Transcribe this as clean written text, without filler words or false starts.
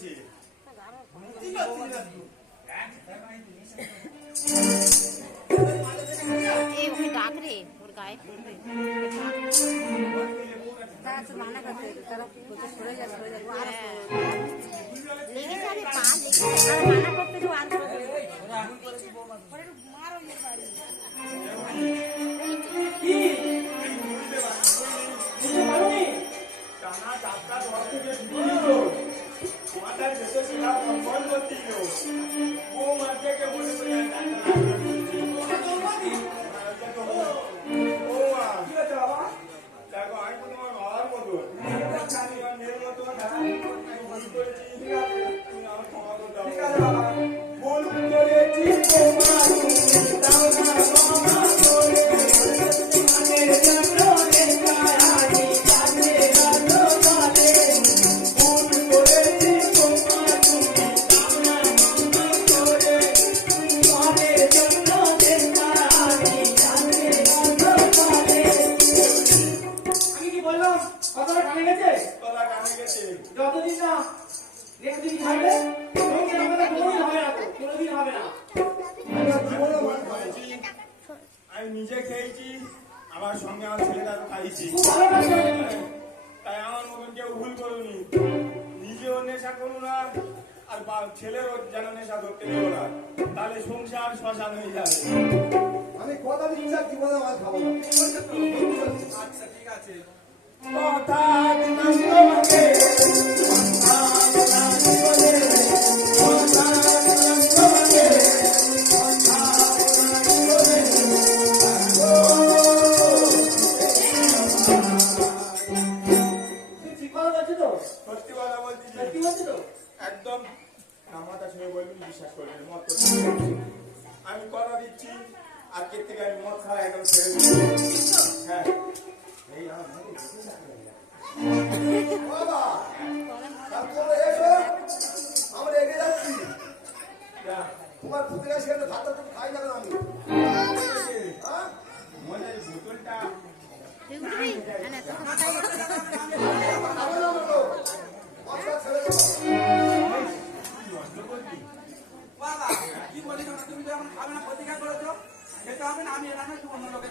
হয়েছে ওকে ডাক রে ওর গায়ে মানা করতে তারা সরে যা লেগে যাবে পা মানা করতে তো আর টানা চাপটা ঘর থেকে মাথার ভেতর সেটা কনফার্ম করতে ও মাকে বলে আমি নিজে খেয়েছি আমার সঙ্গে আমার ছেলেটাও খাইছি তাই আমার মতন কেউ ভুল করুনি নিজেও নেশা করু না আর ছেলেরও যেন নেশা করতে দেবো না তাহলে সংসার শ্মশান হয়ে যাবে আমি কথা দিচ্ছি জীবনে মাছ খাবো না আচ্ছা ঠিক আছে কথা দিলাম তোমাকে একদম মাথা ছুঁয়ে বলবি বিশ্বাস করবি মদ আমি কথা দিচ্ছি আজকের থেকে আমি মদ খাওয়া একদম ছেড়ে দিচ্ছি হ্যাঁ বাবা আমরা এগিয়ে যাচ্ছি তোমার পুকুরে সেটা ভাতটা তুমি খাই না আমি মনের বোতলটা বাবা কি বলি তুমি তো এখন খাবে না প্রতিকার করেছো সেটা হবে না আমি এখানে অন্য লোকে